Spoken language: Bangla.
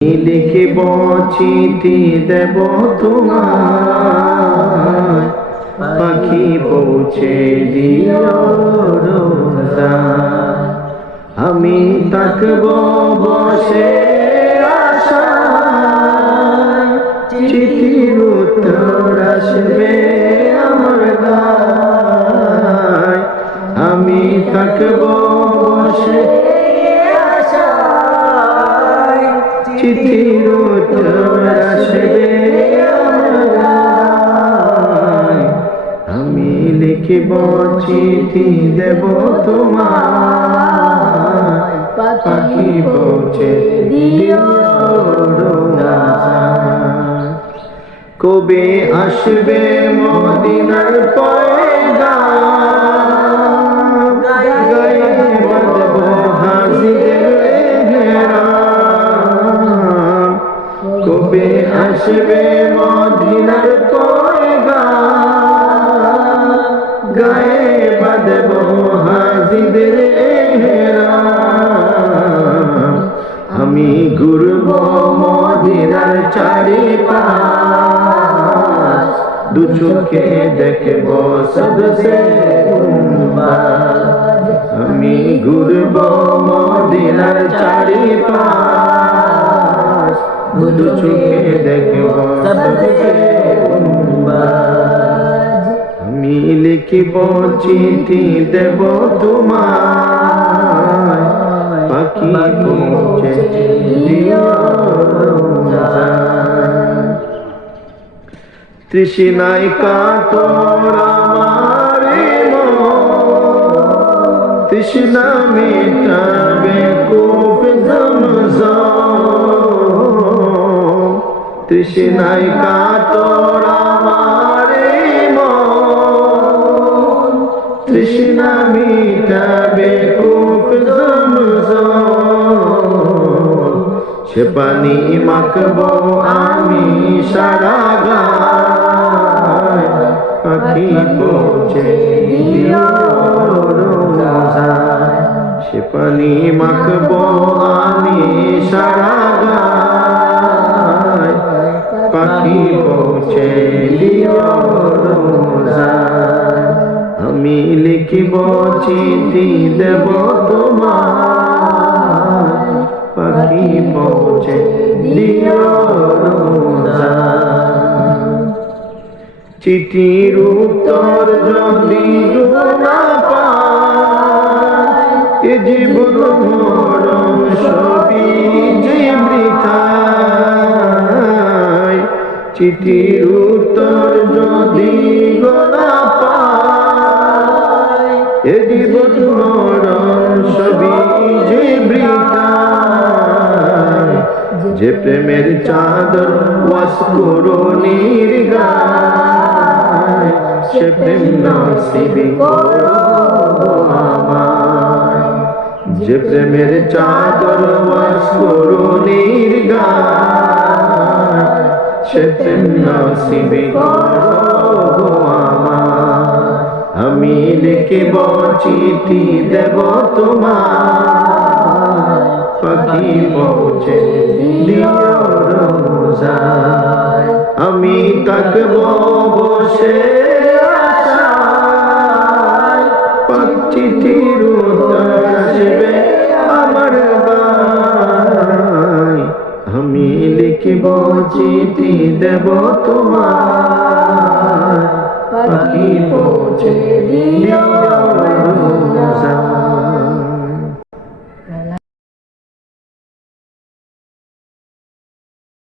লিখিব চিঠি দেব তোমায়, পাখি পৌঁছে দিও রোজায়। আমি থাকব বসে আশায়, চিঠির উত্তর আসবে আমার গায়। আমি থাকব বসে চিঠির উত্তর আসবে আমার গায়। আমি লিখিব চিঠি দেব তোমায়, পাখি পৌঁছে দিও রোজায়। কবে আসবে মদিনার পয়গাম, গায়ে বাঁধব হাজিদের এহরাম। কবে আসবে মদিনার পয়গাম, গায়ে বাঁধব হাজিদের এহরাম। আমি ঘুরব মদিনার চারিপাশ, দু চোখে দেখব সদসে গুম্বাদ। আমি ঘুরব মদিনার চারিপাশ, দু চোখে দেখব সদসে গুম্বাদ। আমি লিখিব চিঠি দেব তোমায়, পাখি পৌঁছে দিও রোজায়। তৃষ্ণায় কাতর আমার মন, তৃষ্ণা মেটাবে কূপ জমজম। তৃষ্ণায় কাতর আমার মন, তৃষ্ণা মেটাবে কূপ জমজম। সে পানি মাখবো আমি সারা গায়, পাখি পৌঁছে দিও রোজায়। সে পানি মাখবো আমি সারা গায়, পাখি পৌঁছে দিও রোজায়। আমি লিখিব চিঠি দেব তোমায়, পাখি পৌঁছে দিও রোজায়। চিঠির উত্তর যদি না পাই, এ জীবন মরণ সবই যে বৃথায়। চিঠির উত্তর যদি না পাই, এ জীবন মরণ সবই যে বৃথায়। যে প্রেমের চাদর ওয়াস করুণীর গায়, সে প্রেম নসিবি করো আমায়। যে প্রেমের চাদর ওয়াস করুণীর গায়, সে প্রেম নসিবি করো আমায়। আমি লিখিব চিঠি দেব তোমায়, পাখি পৌঁছে দিও রোজায়। আমি থাকব বসে আশায়, চিঠির উত্তর আসবে আমার গায়। আমি লিখিব চিঠি দেব তোমায়,